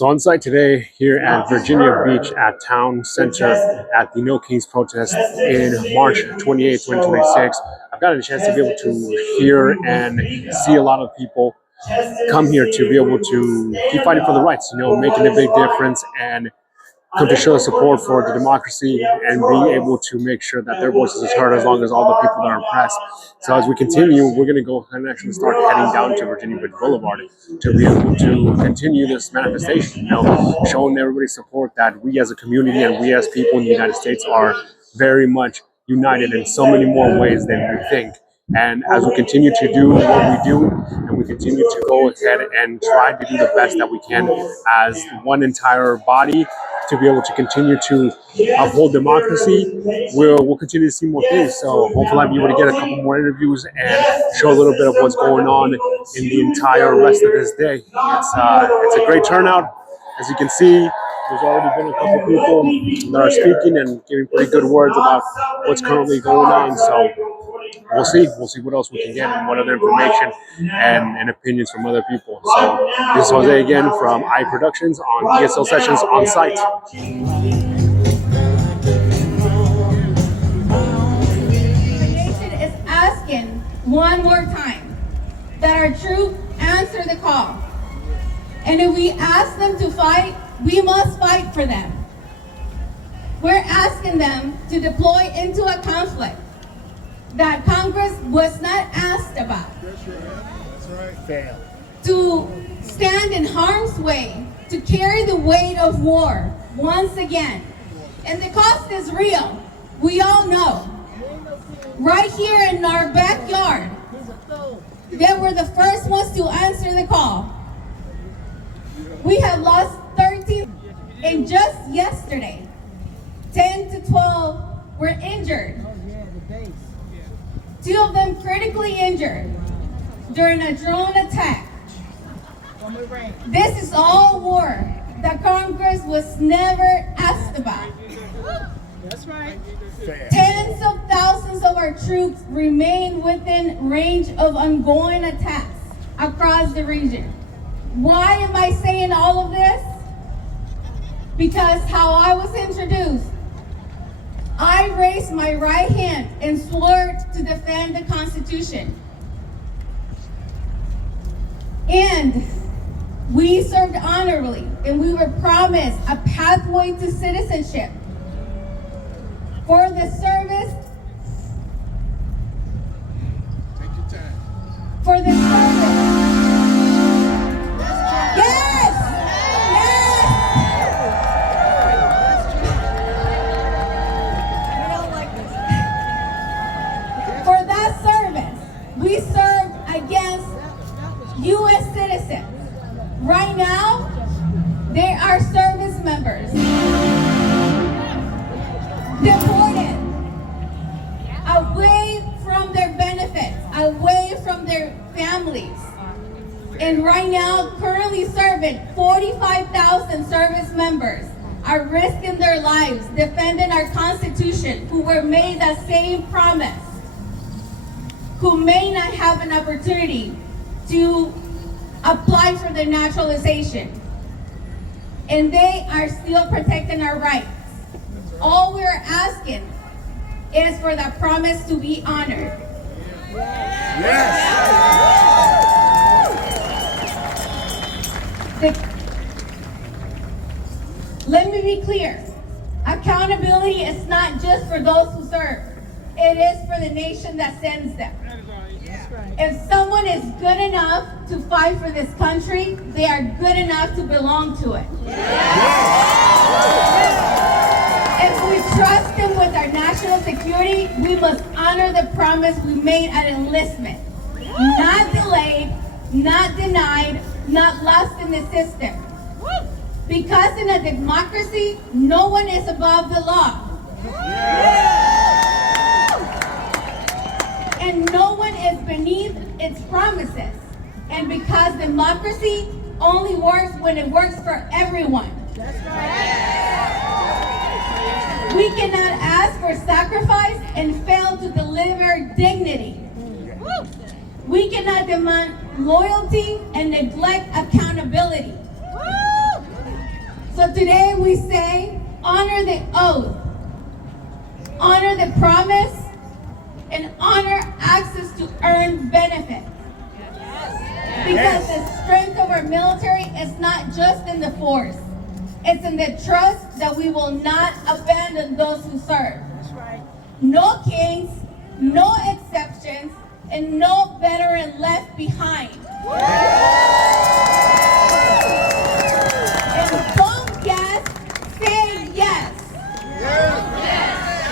So on site today here at Virginia Beach at Town Center at the No Kings protest in March 28, 2026, I've gotten a chance to be able to hear and see a lot of people come here to be able to keep fighting for the rights, making a big difference and come to show support for the democracy and being able to make sure that their voices is heard as long as all the people that are oppressed. So as we continue, we're going to go and actually start heading down to Virginia Beach Boulevard to be able to continue this manifestation, showing everybody support that we as a community and we as people in the United States are very much united in so many more ways than we think. And as we continue to do what we do, and we continue to go ahead and try to do the best that we can as one entire body to be able to continue to uphold democracy, we'll continue to see more things. So hopefully I'll be able to get a couple more interviews and show a little bit of what's going on in the entire rest of this day. It's a great turnout. As you can see, there's already been a couple people that are speaking and giving pretty good words about what's currently going on. So we'll see what else we can get and what other information and opinions from other people. So this is Jose again from I Productions on ESL Sessions on site. The nation is asking one more time that our troops answer the call. And if we ask them to fight, we must fight for them. We're asking them to deploy into a conflict that Congress was not asked about. That's right. Fail. To stand in harm's way, to carry the weight of war once again. And the cost is real. We all know. Right here in our backyard, they were the first ones to answer the call. We have lost 13, and just yesterday, 10 to 12 were injured. 2 of them critically injured during a drone attack. This is all war that Congress was never asked about. That's right. Tens of thousands of our troops remain within range of ongoing attacks across the region. Why am I saying all of this? Because how I was introduced, I raised my right hand and swore to defend the Constitution. And we served honorably, and we were promised a pathway to citizenship. For the service, Take your time. for the service. Yes! Yes! For that service, we served against U.S. citizens. Right now, they are service members. Deported. Away from their benefits, away from their families. And right now, currently serving 45,000 service members are risking their lives defending our Constitution, who were made that same promise, who may not have an opportunity to apply for their naturalization. And they are still protecting our rights. All we're asking is for that promise to be honored. Yes. Let me be clear. Accountability is not just for those who serve. It is for the nation that sends them. If someone is good enough to fight for this country, they are good enough to belong to it. If we trust them with our national security, we must honor the promise we made at enlistment. Not delayed, not denied, not lost in the system. Because in a democracy, no one is above the law. And no one is beneath its promises. And because democracy only works when it works for everyone. We cannot ask for sacrifice and fail to deliver dignity. We cannot demand loyalty and neglect accountability. Today we say, honor the oath, honor the promise, and honor access to earned benefits. Because the strength of our military is not just in the force. It's in the trust that we will not abandon those who serve. No kings, no exceptions, and no veteran left behind. And don't guess, say yes.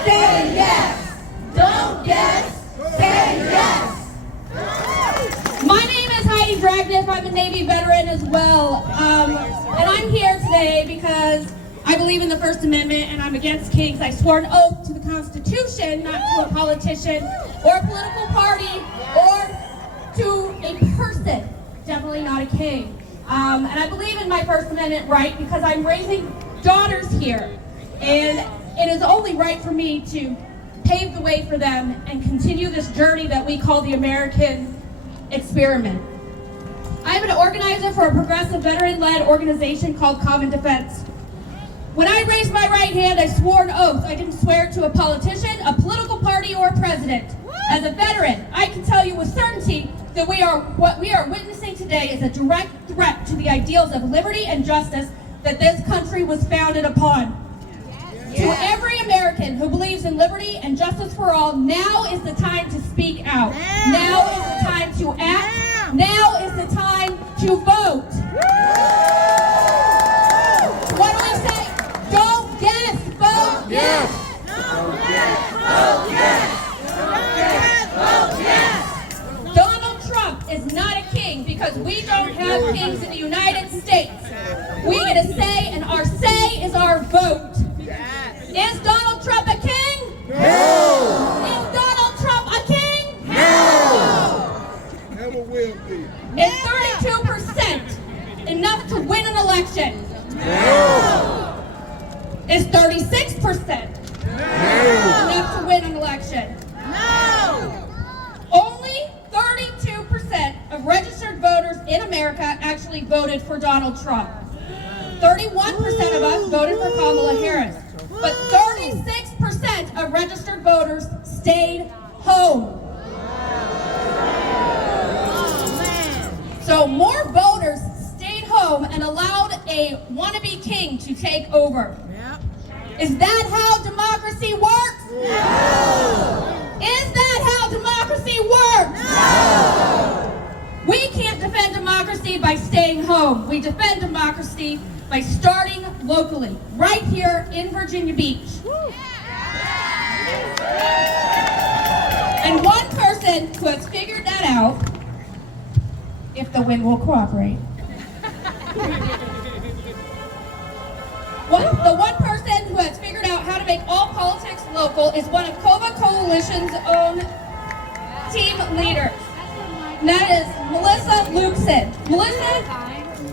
Say yes. Don't guess, say yes. My name is Heidi Dragnef. I'm a Navy veteran as well. And I'm here today because I believe in the First Amendment and I'm against kings. I swore an oath to the Constitution, not to a politician or a political party or to a person, definitely not a king. And I believe in my First Amendment right because I'm raising daughters here. And it is only right for me to pave the way for them and continue this journey that we call the American experiment. I'm an organizer for a progressive veteran-led organization called Common Defense. When I raised my right hand, I swore an oath. I didn't swear to a politician, a political party, or a president. As a veteran, I can tell you with certainty that what we are witnessing today is a direct threat to the ideals of liberty and justice that this country was founded upon. To every American who believes in liberty and justice for all, now is the time to speak out. Now is the time to act. Now is the time to vote. What do we say? Don't guess, vote yes. Don't guess, vote yes. Vote yes. Donald Trump is not a king because we don't have kings in the United States. We get a say, and our say is our vote. Is Donald Trump a king? No! Is Donald Trump a king? No! Never will be. Is 32% enough to win an election? No! Is 36% enough to win an election? No! Only 32% of registered voters in America actually voted for Donald Trump. 31% of us voted for Kamala Harris. But 36% of registered voters stayed home. So more voters stayed home and allowed a wannabe king to take over. Is that how democracy works? No! Is that how democracy works? No! We can't defend democracy by staying home. We defend democracy by starting locally, right here in Virginia Beach. And one person who has figured that out, if the wind will cooperate. The one person who has figured out how to make all politics local is one of COVA Coalition's own team leaders. And that is Melissa Lucson. Melissa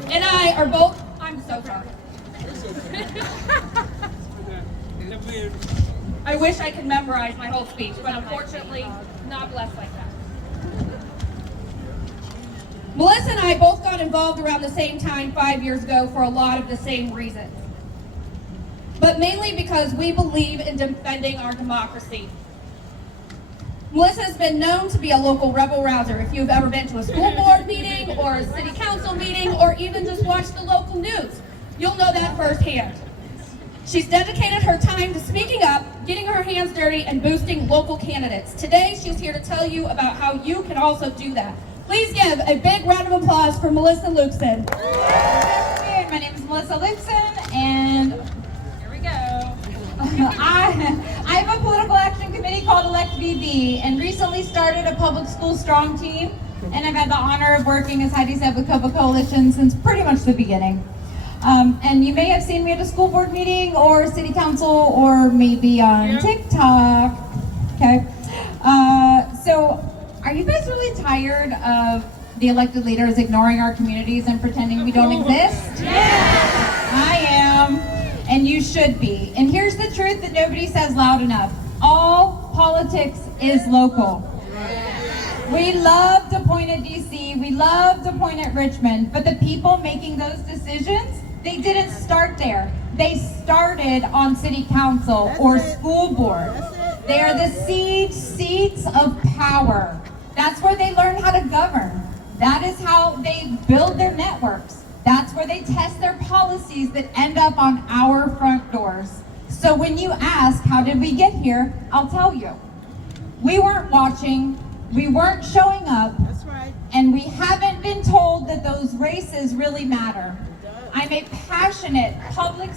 and I are both, I'm so sorry. I wish I could memorize my whole speech, but unfortunately, not blessed like that. Melissa and I both got involved around the same time 5 years ago for a lot of the same reasons. But mainly because we believe in defending our democracy. Melissa has been known to be a local rebel rouser. If you've ever been to a school board meeting or a city council meeting or even just watched the local news, you'll know that firsthand. She's dedicated her time to speaking up, getting her hands dirty, and boosting local candidates. Today, she's here to tell you about how you can also do that. Please give a big round of applause for Melissa Lucson. Good afternoon. My name is Melissa Lucson, and here we go. I have a political action committee called Elect VB, and recently started a public school strong team, and I've had the honor of working, as Heidi said, with COVA Coalition since pretty much the beginning. And you may have seen me at a school board meeting or city council or maybe on TikTok. Okay. So are you guys really tired of the elected leaders ignoring our communities and pretending we don't exist? Yeah. I am, and you should be. And here's the truth that nobody says loud enough. All politics is local. We love to point at DC, we love to point at Richmond, but the people making those decisions, they didn't start there. They started on city council or school board. They are the seats of power. That's where they learn how to govern. That is how they build their networks. That's where they test their policies that end up on our front doors. So when you ask, how did we get here? I'll tell you. We weren't watching, we weren't showing up, and we haven't been told that those races really matter. I'm a passionate public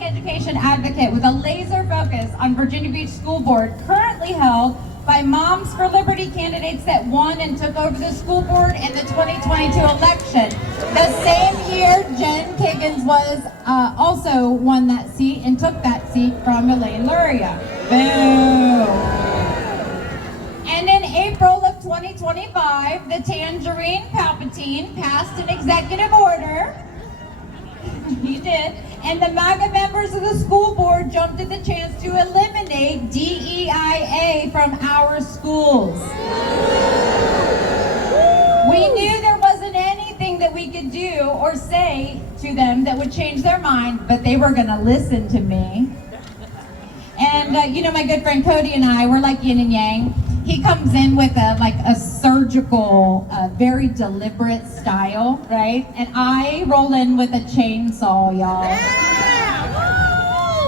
education advocate with a laser focus on Virginia Beach School Board, currently held by Moms for Liberty candidates that won and took over the school board in the 2022 election. The same year Jen Kiggins was also won that seat and took that seat from Elaine Luria. Boo! And in April of 2025, the Tangerine Palpatine passed an executive order. He did. And the MAGA members of the school board jumped at the chance to eliminate DEIA from our schools. We knew there wasn't anything that we could do or say to them that would change their mind, but they were going to listen to me. And my good friend Cody and I, we're like yin and yang. He comes in with a surgical, very deliberate style, right? And I roll in with a chainsaw, y'all.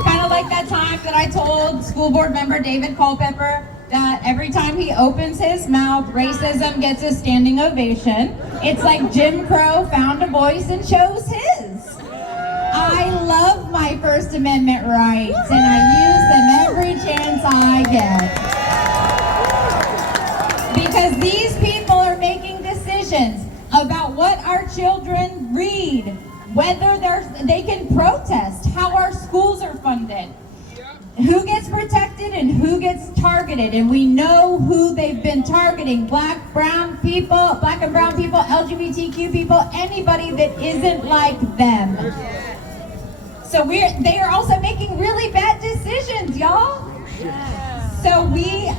Kind of like that time that I told school board member David Culpepper that every time he opens his mouth, racism gets a standing ovation. It's like Jim Crow found a voice and chose his. I love my First Amendment rights, and I use them every chance I get. Because these people are making decisions about what our children read, whether they can protest, how our schools are funded, who gets protected and who gets targeted. And we know who they've been targeting: black and brown people, LGBTQ people, anybody that isn't like them. So they are also making really bad decisions, y'all. So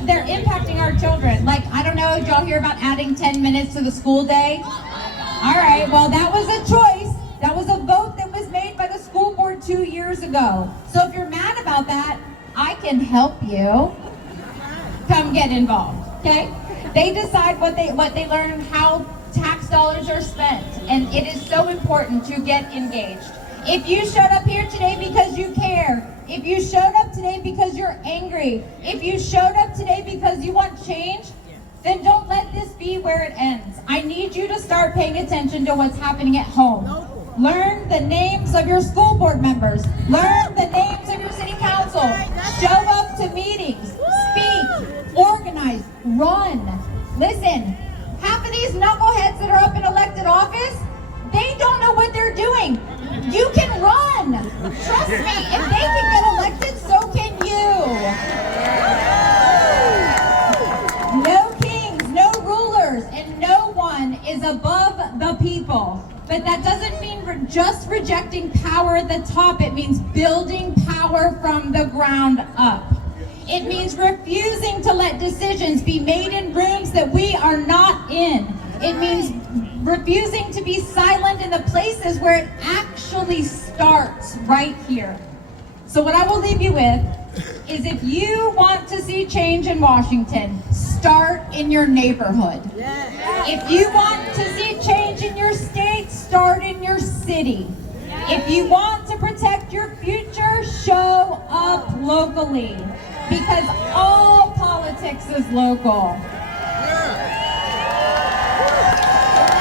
they're impacting our children. Like, I don't know, did y'all hear about adding 10 minutes to the school day? All right, well, that was a choice. That was a vote that was made by the school board 2 years ago. So if you're mad about that, I can help you. Come get involved, okay? They decide what they learn and how tax dollars are spent. And it is so important to get engaged. If you showed up here today because you care, if you showed up today because you're angry, if you showed up today because you want change, then don't let this be where it ends. I need you to start paying attention to what's happening at home. Learn the names of your school board members. Learn the names of your city council. Show up to meetings. Speak. Organize. Run. Listen, half of these knuckleheads that are up in elected office, they don't know what they're doing. You can run. Trust me, if they can get elected, so can you. No kings, no rulers, and no one is above the people. But that doesn't mean we're just rejecting power at the top. It means building power from the ground up. It means refusing to let decisions be made in rooms that we are not in. It means refusing to be silent in the places where it actually starts, right here. So what I will leave you with is, if you want to see change in Washington, start in your neighborhood. If you want to see change in your state, start in your city. If you want to protect your future, show up locally, because all politics is local.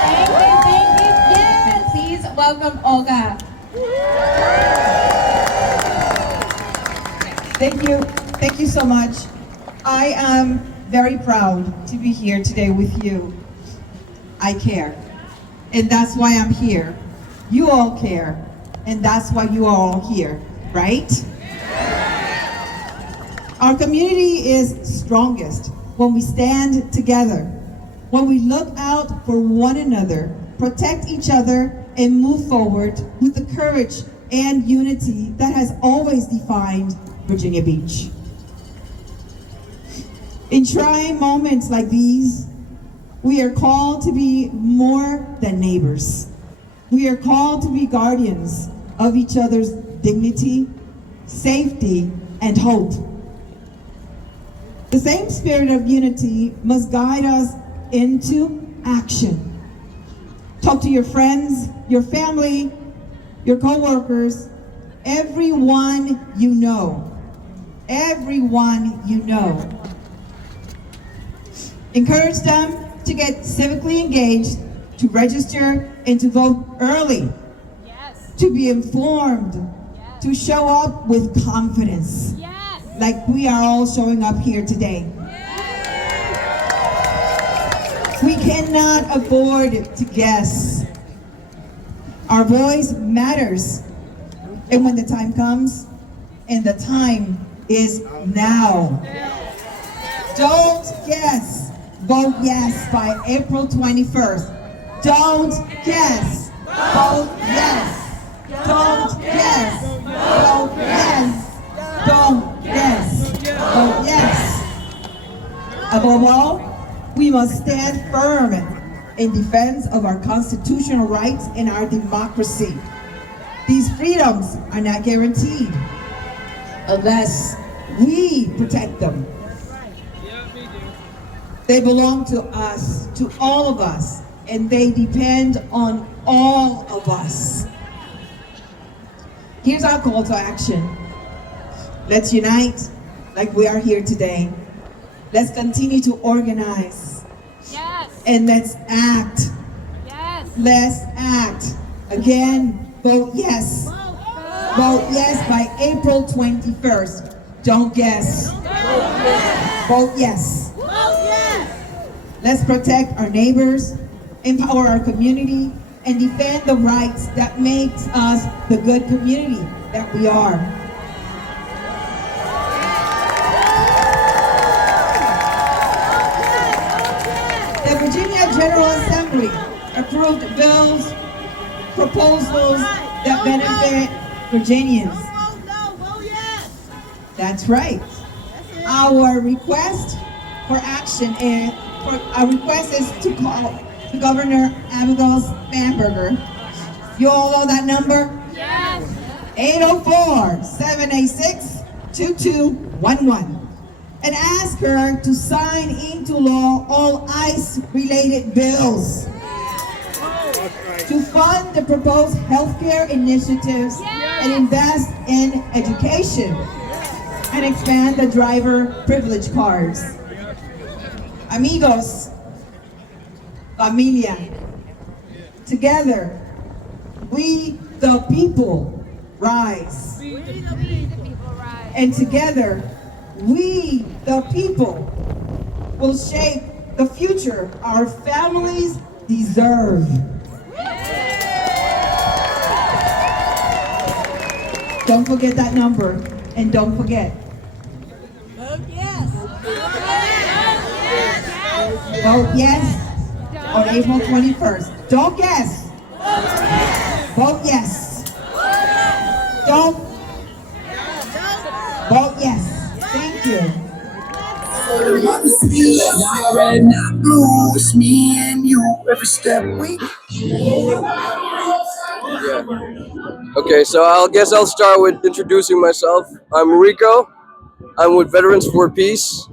Thank you. Yes, please welcome Olga. Thank you so much. I am very proud to be here today with you. I care, and that's why I'm here. You all care, and that's why you are all here, right? Our community is strongest when we stand together, when we look out for one another, protect each other, and move forward with the courage and unity that has always defined Virginia Beach. In trying moments like these, we are called to be more than neighbors. We are called to be guardians of each other's dignity, safety, and hope. The same spirit of unity must guide us into action. Talk to your friends, your family, your co-workers, everyone you know. Everyone you know. Encourage them to get civically engaged, to register, and to vote early. Yes. To be informed, Yes. to show up with confidence, Yes. like we are all showing up here today. We cannot afford to guess. Our voice matters. And when the time comes, and the time is now. Don't guess. Vote yes by April 21st. Don't guess. Vote yes. Don't guess. Vote yes. Don't guess. Vote yes. Above all, we must stand firm in defense of our constitutional rights and our democracy. These freedoms are not guaranteed unless we protect them. They belong to us, to all of us, and they depend on all of us. Here's our call to action. Let's unite like we are here today. Let's continue to organize. Yes. And let's act. Yes. Let's act. Again, vote yes. Vote yes by April 21st. Don't guess. Vote yes. Let's protect our neighbors, empower our community, and defend the rights that makes us the good community that we are. The Virginia General Assembly approved bills, proposals that benefit Virginians. That's right. Our request for action is, to call Governor Abigail Spanberger. You all know that number? Yes. 804-786-2211. And ask her to sign into law all ICE-related bills. To fund the proposed healthcare initiatives and invest in education. And expand the driver privilege cards. Amigos, familia, together, we the people rise. And together, we the people will shape the future our families deserve. Don't forget that number, and don't forget. Vote yes. Vote yes on April 21st. Don't guess. Vote yes. Don't. Vote yes. Thank you. Red, not blue, it's me and you. Every step we. Okay, so I guess I'll start with introducing myself. I'm Rico. I'm with Veterans for Peace.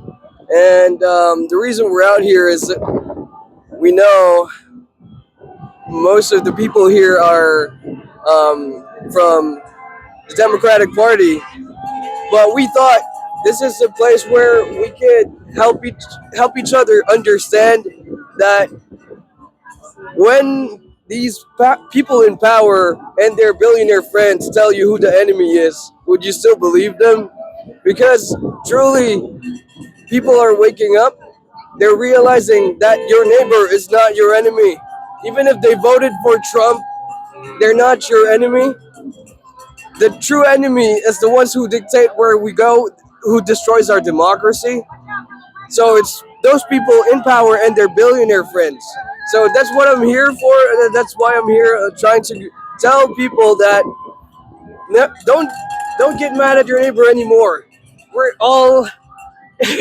And the reason we're out here is that we know most of the people here are from the Democratic Party, but we thought this is a place where we could help each other understand that when these people in power and their billionaire friends tell you who the enemy is, would you still believe them? Because truly, people are waking up. They're realizing that your neighbor is not your enemy. Even if they voted for Trump, they're not your enemy. The true enemy is the ones who dictate where we go, who destroys our democracy. So it's those people in power and their billionaire friends. So that's what I'm here for. And that's why I'm here trying to tell people that don't get mad at your neighbor anymore. We're all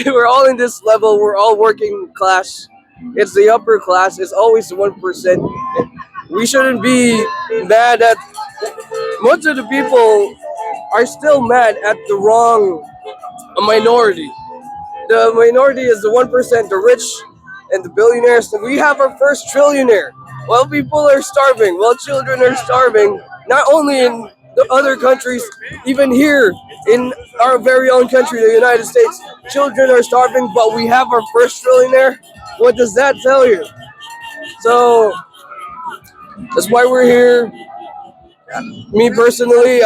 we're all in this level. We're all working class. It's the upper class. It's always the 1%. we shouldn't be mad at, most of the people are still mad at the wrong minority. The minority is the 1%, the rich and the billionaires. We have our first trillionaire. While people are starving, while children are starving, not only in the other countries, even here in our very own country, the United States, children are starving, but we have our first trillionaire. What does that tell you? So that's why we're here. Me personally,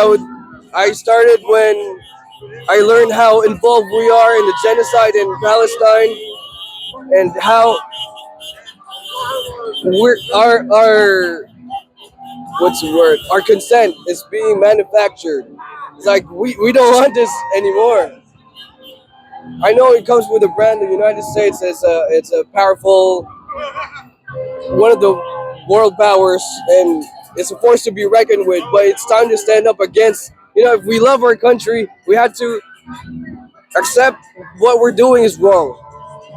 I started when I learned how involved we are in the genocide in Palestine and how our what's the word? Our consent is being manufactured. It's like we don't want this anymore. I know it comes with a brand. The United States is it's a powerful, one of the world powers, and it's a force to be reckoned with. But it's time to stand up against. If we love our country, we have to accept what we're doing is wrong.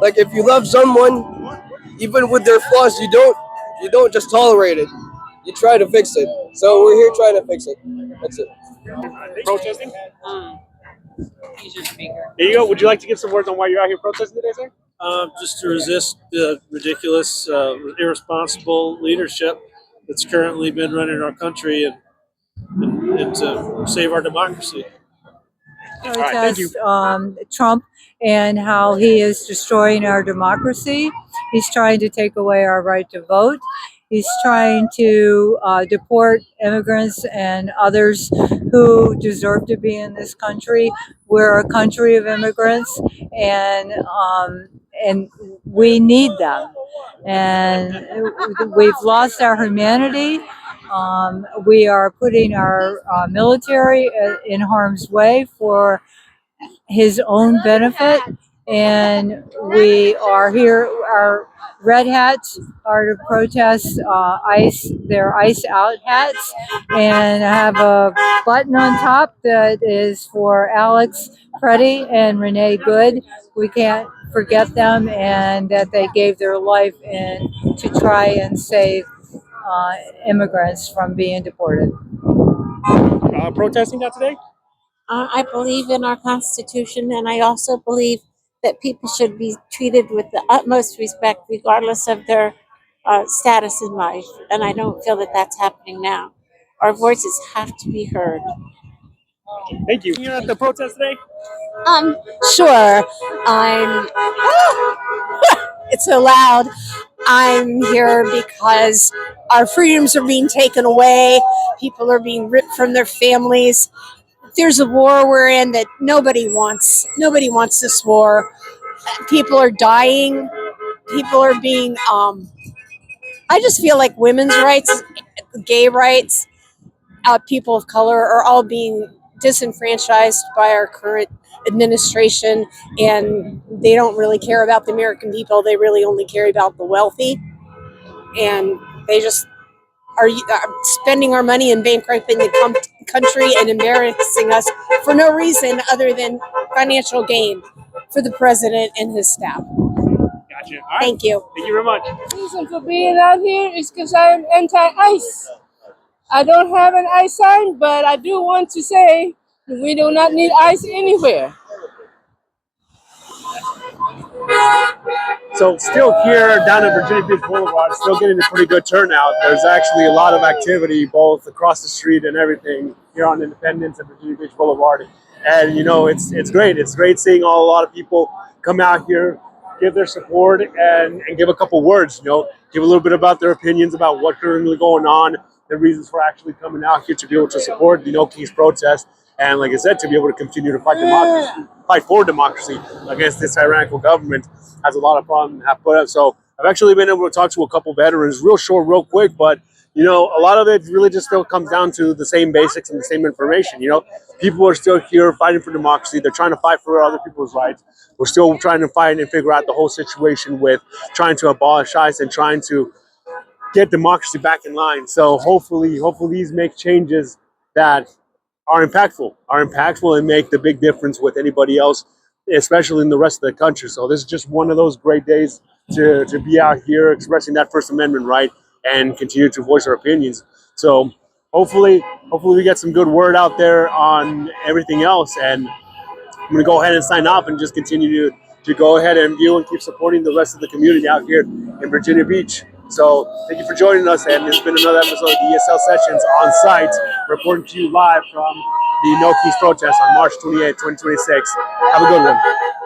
Like if you love someone, even with their flaws, you don't just tolerate it. You try to fix it. So we're here trying to fix it. That's it. Protesting? There you go. Would you like to give some words on why you're out here protesting today, sir? Just to resist the ridiculous, irresponsible leadership that's currently been running our country and to save our democracy. Protest Trump and how he is destroying our democracy. He's trying to take away our right to vote. He's trying to deport immigrants and others who deserve to be in this country. We're a country of immigrants, and we need them. And we've lost our humanity. We are putting our military in harm's way for his own benefit, and we are here. Our red hats are to protest their ICE out hats, and have a button on top that is for Alex Preddy and Renee Good. We can't forget them, and that they gave their life to try and save immigrants from being deported. Protesting that today? I believe in our Constitution, and I also believe that people should be treated with the utmost respect, regardless of their status in life. And I don't feel that that's happening now. Our voices have to be heard. Thank you. You're at the protest today? Sure. It's so loud. I'm here because our freedoms are being taken away. People are being ripped from their families. There's a war we're in that nobody wants. Nobody wants this war. People are dying. People are being, I just feel like women's rights, gay rights, people of color are all being disenfranchised by our current administration, and they don't really care about the American people. They really only care about the wealthy, and they just are spending our money and bankrupting the country and embarrassing us for no reason other than financial gain for the president and his staff. Gotcha. All right. Thank you. Thank you very much. The reason for being out here is because I am anti-ICE. I don't have an ICE sign, but I do want to say that we do not need ICE anywhere. So still here down at Virginia Beach Boulevard, still getting a pretty good turnout. There's actually a lot of activity both across the street and everything here on Independence and Virginia Beach Boulevard. And it's great. It's great seeing a lot of people come out here, give their support and give a couple words, give a little bit about their opinions about what's currently going on, the reasons for actually coming out here to be able to support the No Kings protest. And like I said, to be able to continue to fight for democracy against this tyrannical government has a lot of problems have put up. So I've actually been able to talk to a couple veterans, real short, real quick, but a lot of it really just still comes down to the same basics and the same information. People are still here fighting for democracy. They're trying to fight for other people's rights. We're still trying to fight and figure out the whole situation with trying to abolish ICE and trying to get democracy back in line. So hopefully these make changes that are impactful and make the big difference with anybody else, especially in the rest of the country. So this is just one of those great days to be out here expressing that First Amendment right. and continue to voice our opinions. So hopefully we get some good word out there on everything else. And I'm going to go ahead and sign off and just continue to go ahead and view and keep supporting the rest of the community out here in Virginia Beach. So thank you for joining us, and it's been another episode of the ESL Sessions on site, reporting to you live from the No Keys protest on March 28, 2026. Have a good one.